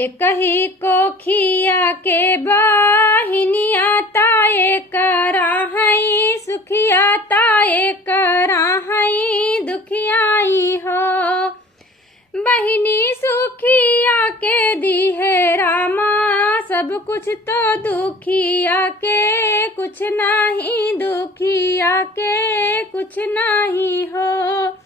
एक ही कोखिया के बाहिनिया ताए कराहई सुखिया ताए कराहई दुखियाई हो। बहिनी सुखिया के दी है रामा सब कुछ तो दुखिया के कुछ नहीं दुखिया के कुछ नहीं हो।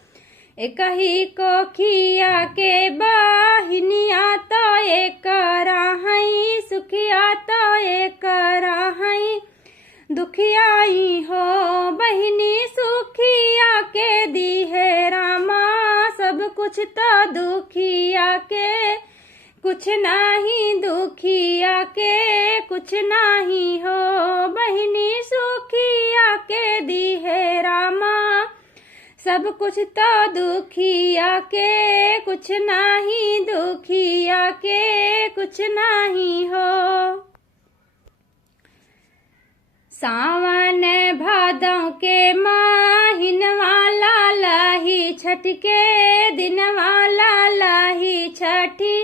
एक ही कोखिया के बाहिनिया तो एक राहई सुखिया तो एक राहई दुखियाई हो। बहिनी सुखिया के दी है रामा सब कुछ तो दुखिया के कुछ नहीं दुखिया के कुछ नहीं हो। बहिनी सुखिया के दी है रामा सब कुछ तो दुखिया के कुछ नहीं दुखिया के कुछ नहीं हो। सावन भादों के माहिनवा लाही छठ के दिनवा लाही छठी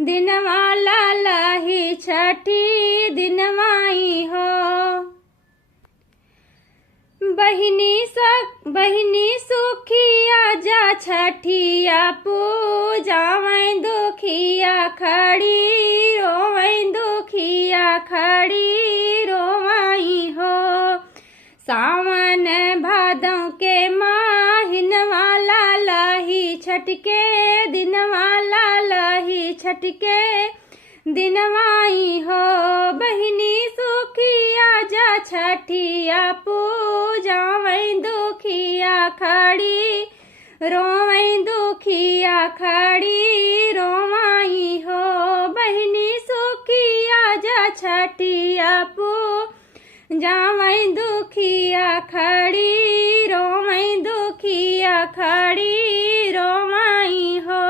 दिनवा लाही छठी दिनवाई हो। बहिनी सुखिया जा छठिया पूजावैं दुखिया खड़ी रोवैं दुखिया खड़ी रोवाई हो। सावन भादों के माहिनवा लाही छठ के दिनवा लाही छठ के दिनवाई हो। बहिनी सुखिया जा छठिया पूजावैं दुखिया खड़ी रोवैं दुखिया खड़ी रोवाई हो। बहिनी सुखिया जा छठिया पूजावैं दुखिया खड़ी रोवैं दुखिया खड़ी रोवाई हो।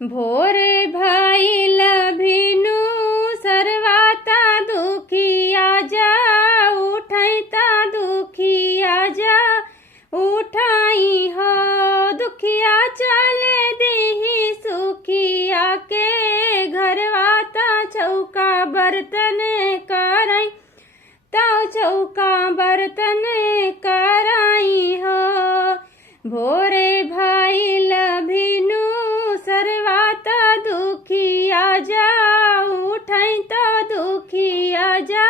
भोर भइल भिनु सरवाता दुखिया जा उठाई ता दुखिया जा उठाई हो। दुखिया चले देही सुखिया के घरवाता चौका बर्तन कराई ताऊ चौका बर्तन कराई हो। भोरे भइल भिनु सरवाता दुखिया जा उठाई तो दुखिया जा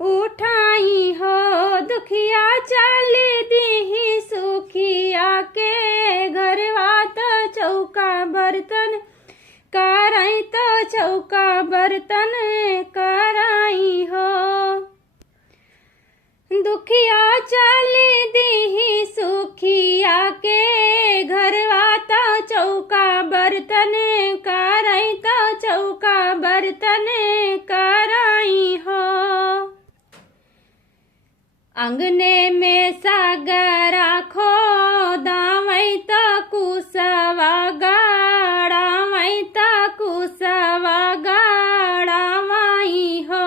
उठाई हो। दुखिया चल दी सुखिया के घरवाता चौका बर्तन कराई तो चौका बर्तन कराई हो। दुखिया चल दी सुखिया के घरवाता चौका बर्तन कराई तो चौका बर्तन कराई हो। अंगने में सागरा खो दावई तो कुसवा गाड़ावई तो कुसवा गाड़ावाई हो।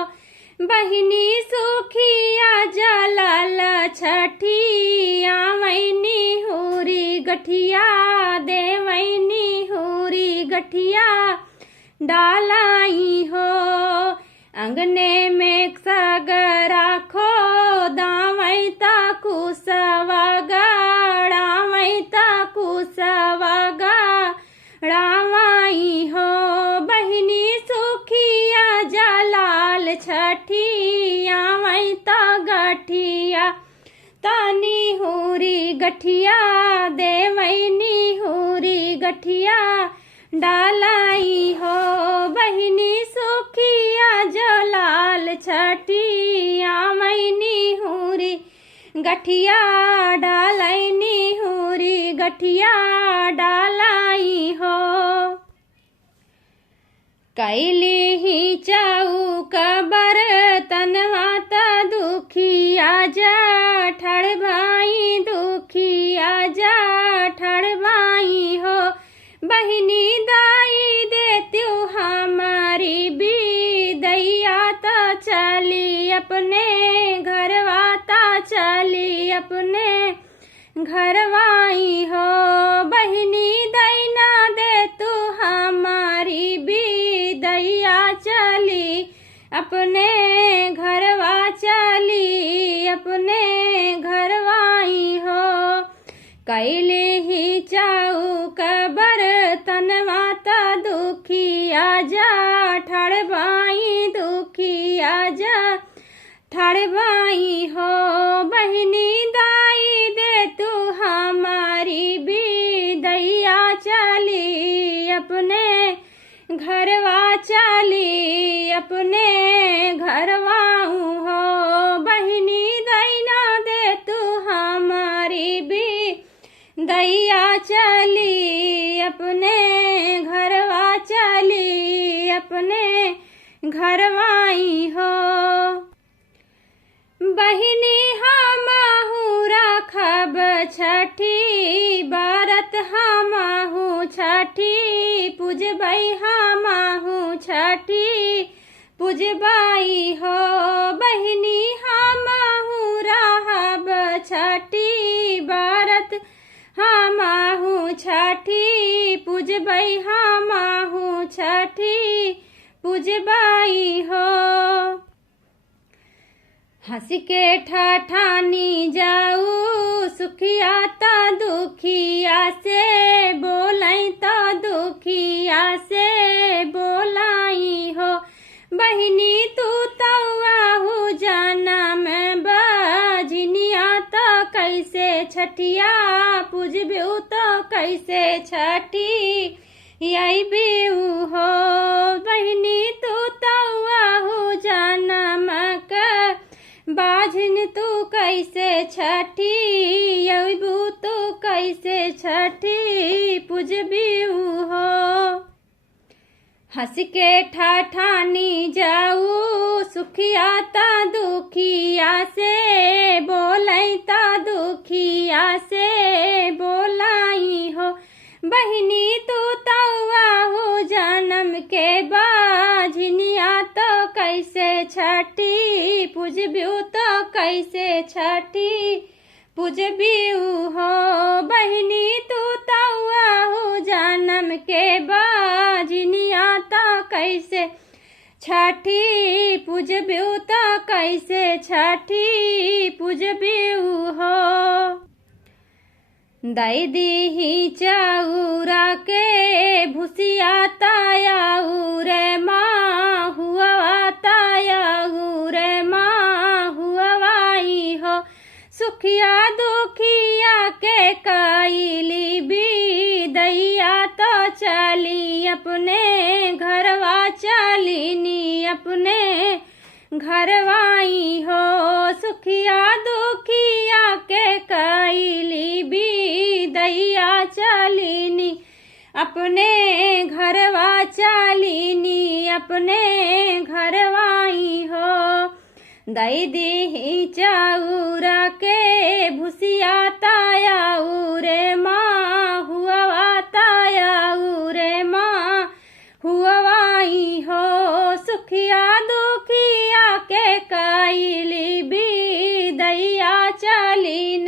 बहिनी सुखिया जलाल छठी आवैनी हुरी गठिया देवैनी हुरी गठिया डालाई हो। अंगने में सागरा खो दावई ता कुसवा गाड़ावई ता कुसवा गाड़ावाई हो। बहिनी सुखिया जलाल छठी आवई ता गठिया तानी हुरी गठिया देवैनी हुरी गठिया डालाई हो। बहिनी सुखिया जलाल छठी आवैनी हुरी गठिया डालैनी हुरी गठिया डालाई हो। कैली ही चौक बर्तनवाता दुखिया जा ठड़ भाई दुखिया जा ठड़ भाई हो। बहिनी दाई देती हमारी भी दैया तो चली अपने घरवाता चली अपने घरवाई हो। बहिनी दैना दे तू हमारी अपने घरवा चली अपने घरवाई हो। कैले ही चाऊ कबर तन माता दुखी आजा ठाड़बाई दुखी आजा ठाड़बाई हो। बहनी दाई दे तू हमारी भी दैया चली अपने घरवा चली अपने घरवाऊ हो। बहनी दैना दे तू हमारी भी दैया चली अपने घरवा चली अपने घरवाई हो। बहिनी हमाहू राखब छठी बारत हमाहू छठी पूजबई हमाहू छठी पूजबाई हो। बहिनी हमाहू रहब छठी बारत हमाहू छठी पूजबई हमाहू छठी पूजबाई हो। हंस के ठाठानी जाऊ सुखिया ता दुखिया से बोलाई ता दुखिया से बोलाई हो। बहिनी तू तवाहू जनम बजनिया तो कैसे छठिया पूजबू तो कैसे छठी यही बेऊ हो। बहिनी तू तवाहू जनम बाझन तू कैसे छठी यबू तू कैसे छठी पूजबीऊ हो। हंस के ठाठानी जाऊ सुखिया ता दुखिया से बोलाई ता दुखिया से बोलाई हो। बहिनी तू तवाहू जन्म के बाझनिया तो कैसे छठी पूजबू तो कैसे छठी पूजबीऊ हो। बहिनी तू तवाहू जन्म के बाझनिया तो कैसे छठी पूजबू तो कैसे छठी पूजबीऊ हो। दई दी चाऊरा के भूसिया तायाऊ रे माँ हुआ तायाऊ रे माँ हुआई हो। सुखिया दुखिया के कैली भी दैया तो चली अपने घरवा चलीनी अपने घरवाई हो। सुखिया दुखिया के कैली भी दैया चलीनी अपने घरवा चलीनी अपने घरवाई हो। दई दी चाऊरा के भूसिया तायाऊ रे माँ हुआ तायाऊ रे माँ हुआई हो। सुखिया दुखिया के कैली भी दैया चलीन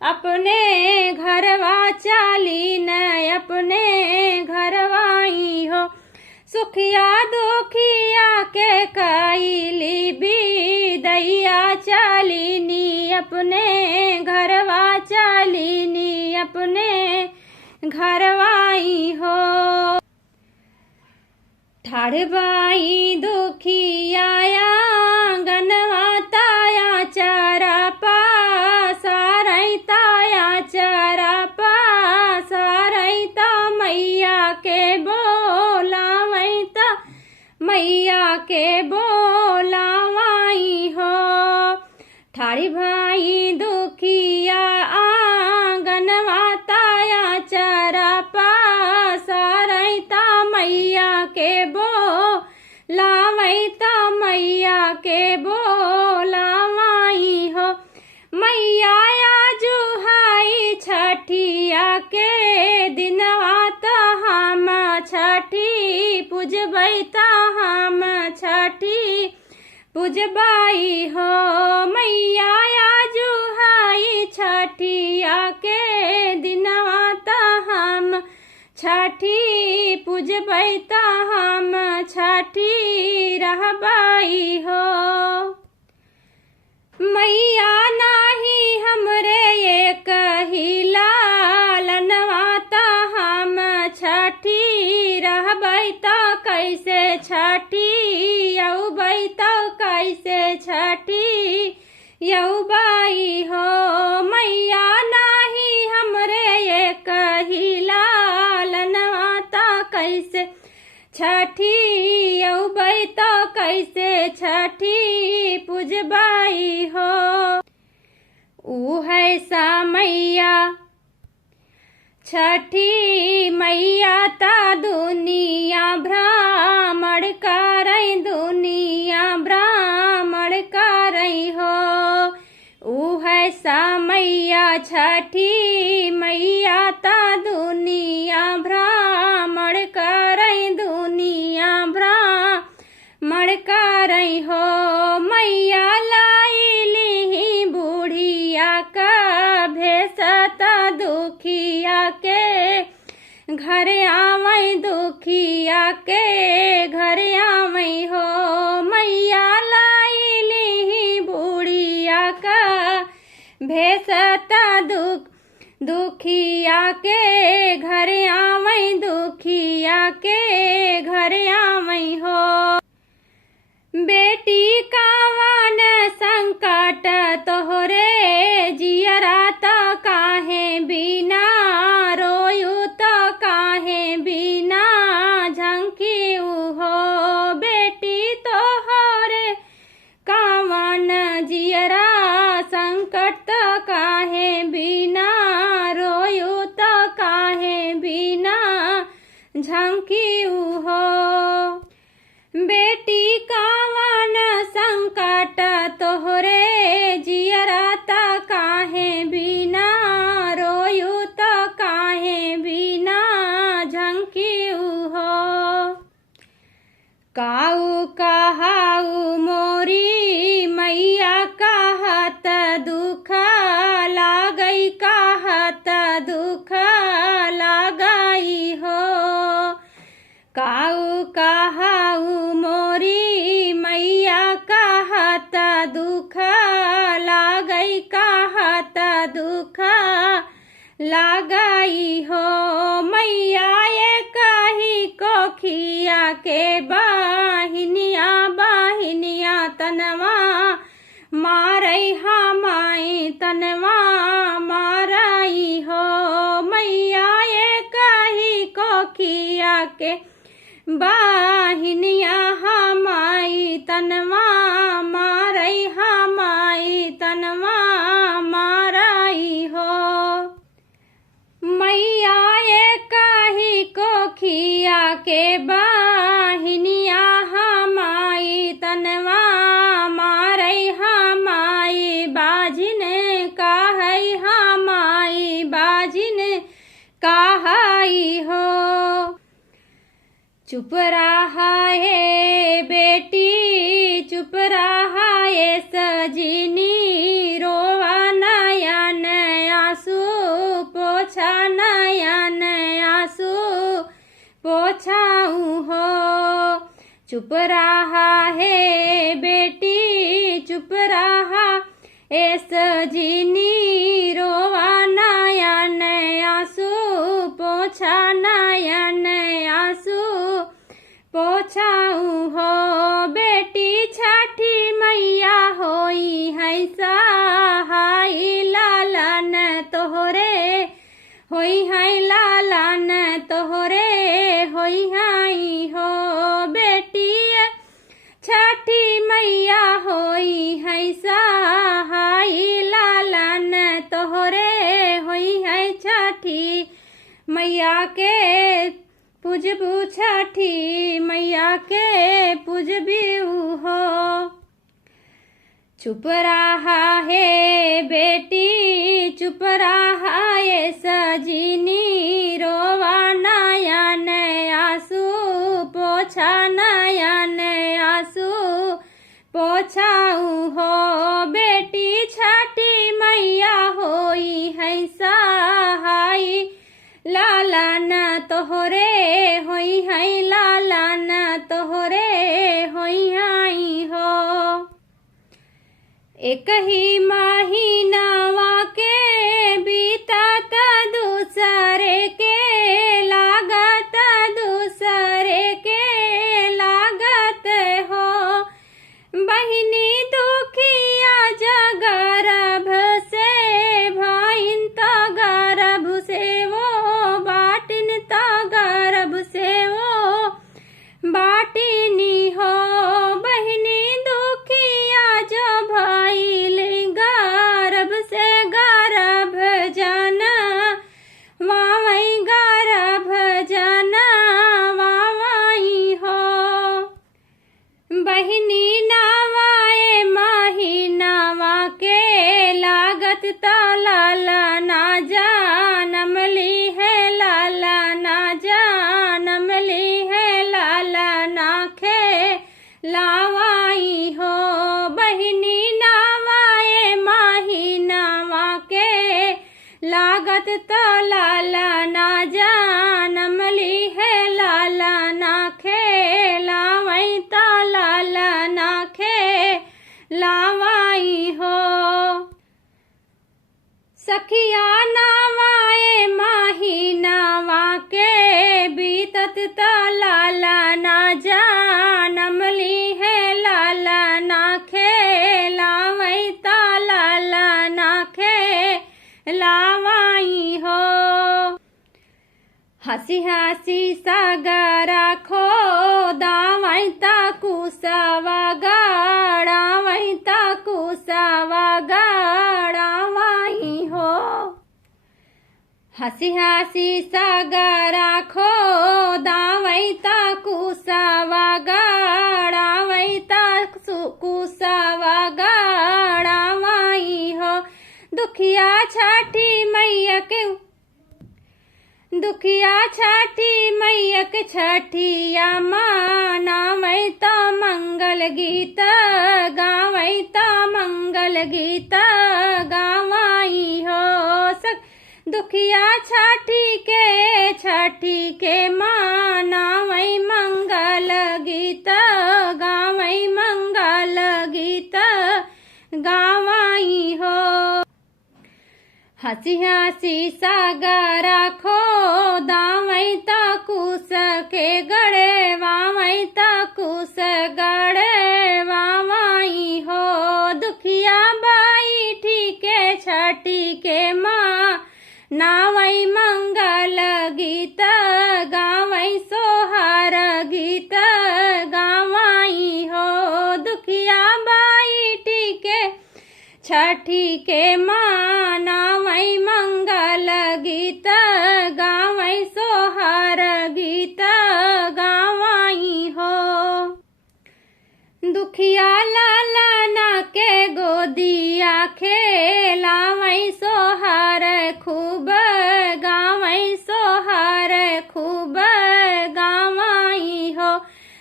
अपने घरवा चलीन अपने घरवाई हो। सुखिया दुखिया के कैली भी दैया चलीनी अपने घरवा चलीनी अपने घरवाई हो। ठाड़बाई दुखिया गनवा ताया चारा पासारई ताया चारा पासारई ता मैया के बोलावई ता मैया के बोलावाई हो। ठाड़बाई दुखिया गनवा ताया चारा पासारई ता मैया के बोलावई ता मैया के बोलावाई हो। मैया जुहाई छठिया के दिनवा तो हम छठी पूजबई ता हम छठी पूजबाई हो। मैया जुहाई छठिया के दिनवा तो हम छठी पूजबई ता हम छठी रहबाई हो। मैया नाही हमरे एक ही लालनवा त हम छठी रहबै त कैसे छठी यौबै त कैसे छठी यौबाई हो। मैया नाही हमरे एक ही लालनवा त कैसे छठी यौबै त कैसे छठी पूजबाई हो। उहै सा मैया छठी मैया ता दुनिया भ्रमण करै दुनिया भ्रमण करै हो। उहै सा मैया छठी मैया ता दुनिया भ्रमण करै दुनिया भ्रमण करै हो। मैया लाइली बूढ़िया का भेष त दुखिया के घर आवै दुखिया के घर आवै हो। मैया लाइली बूढ़िया का भेष त दुखिया के घर आवै दुखिया के घर आवै हो। बेटी कावन संकट तोहरे जियरा त काहे बिना रोयु त काहे बिना झंकियु हो। बेटी तोहरे कावन जियरा संकट त काहे बिना रोयु त काहे बिना झंकियु हो। बेटी कावन संकट तोहरे जियरा त काहे बिना रोयु त काहे बिना झंकियु हो। काऊ कहाऊ मोरी मैया कहत दुख लागई कहत दुख लागई हो। काऊ कहाऊ मोरी मैया कहत दुख लागई कहत दुख लागई हो। मैया ये कही कोखिया के बाहिनिया बाहिनिया तनवा मारई हमाई तनवा मारई हो। मैया ये कही कोखिया के बाहिनिया हमाई तनवा मारई हमाई तनवा मारई हो। मैया ये कही कोखिया के बाहिनिया हमाई तनवा मारई हमाई बाजिन कहई हमाई बाजिन कहई हो। चुप रहा है बेटी चुप रहा है सजनी रोवा नयन आंसू पोछा नयन आंसू पोछाऊं हो। चुप रहा है बेटी चुप रहा है सजनी रोवा नयन आंसू पोछा नयन आंसू पोछाऊं हो। बेटी छठी मैया होई है सहाई लालन तोहरे होई है लालन तोहरे होई है हो। बेटी छठी मैया होई है सहाई लालन तोहरे होई है छठी मैया के पूजबू छठी मैया के पूजबू हो। चुप रहा है बेटी चुप रहा है सजनी रोवा नयन आंसू पोछा नयन आंसू पोछाऊं हो। बेटी छठी मैया होई है सहाई लालन तोहरे होई है लालन तोहरे एक ही महीनावा के बीतत दूसरे के लागत, दूसरे के लागत हो। बहिनी दुखिया गर्भ से भाइन तो गर्भ से वो बाटिन, तो गर्भ से वो बाटिनी हो। बहिनी दुखिया जो भाईल गर्भ से गर्भ जाना वावई, गर्भ जाना वावई हो। बहिनी नावाए महीनावा के लागत तो लाला ना जानम ली है, लाला ना जानम ली है, लाला ना खे लावाई हो। बहिनी नावाए महीनावा के लागत तो लाला ना जानम ली है, लाला ना खे लावाई, तो लाला ना खे लावाई हो। सखिया नावाए महीनावा के बीतत तो लाला ना जानम ली है, लाला ना खे लावाई, तो लाला ना खे लावाई हो। हसी हसी सागरा खो दावाई, ता कुसवा गाड़ावाई, ता कुसवा गाड़ावाई हो। हसी हसी सागरा खो दावाई, ता कुसवा गाड़ावाई, ता कुसवा गाड़ावाई हो। दुखिया छठी मैया के, दुखिया छठी मैया के छठिया मानावै, तो मंगल गीत गावै, तो मंगल गीत गावाई हो। दुखिया छठी के मानावै, मंगल गीत गावै, मंगल गीत गावाई हो। हसी हसी सागरा खो दावै, ता कुस के गड़े वावै, ता कुस गड़े वावाई हो। दुखिया बाई ठीके छठी के माँ नावै, मंगल गीत गावै, सोहर गीत गावाई हो। दुखिया बाई ठीके छठी के माँ नावै, मंगल गीत गावै, सोहर गीत गावाई हो। दुखिया लाला ना के गोदिया खेलावै, सोहर खूब गावै, सोहर खूब गावाई हो।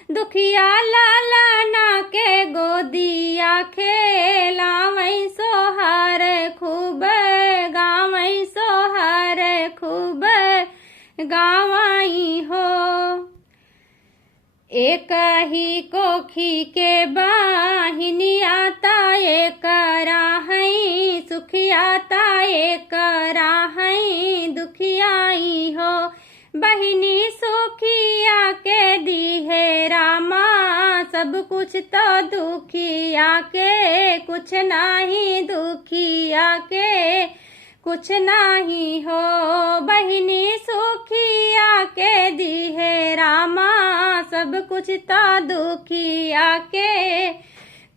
दुखिया लाला ना के गोदिया खेलावै, सोहर खूब गावै, सोहर खूब गावाई हो। एक ही कोखी के बाहिनिया ता एक राहई, सुखिया ता एक राहई दुखियाई हो। बहिनी सुखिया के दी है रामा, सब कुछ तो दुखिया के कुछ नाही, दुखिया के कुछ नाही हो। बहिनी सुखिया के दी है रामा, सब कुछ तो दुखिया के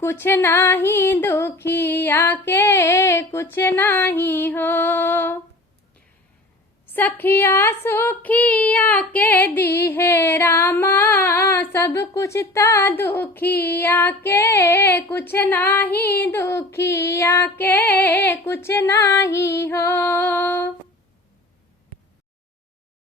कुछ नाही, दुखिया के कुछ नाही हो। सखिया सुखिया के दी है रामा, सब कुछ तो दुखिया के कुछ नाही, दुखिया के कुछ नाही हो।